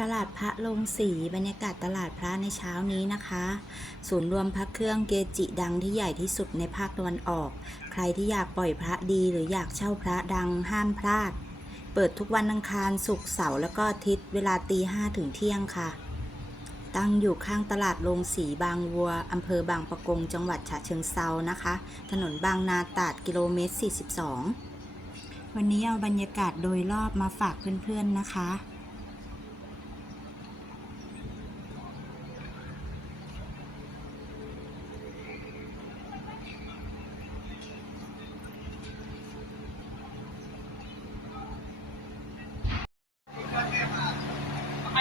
ตลาดพระลงสีบรรยากาศตลาดพระในเช้านี้นะคะ ศูนย์รวมพระเครื่องเกจิดังที่ใหญ่ที่สุดในภาคตะวันออก ใครที่อยากปล่อยพระดีหรืออยากเช่าพระดังห้ามพลาด เปิดทุกวันอังคารศุกร์เสาร์แล้วก็อาทิตย์เวลาตีห้าถึงเที่ยงค่ะ ตั้งอยู่ข้างตลาดโรงสีบางวัวอำเภอบางปะกงจังหวัดฉะเชิงเซานะคะ ถนนบางนาตาดกิโลเมตร 42 วันนี้เอาบรรยากาศโดยรอบมาฝากเพื่อนๆนะคะ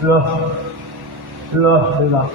哥哥对吧？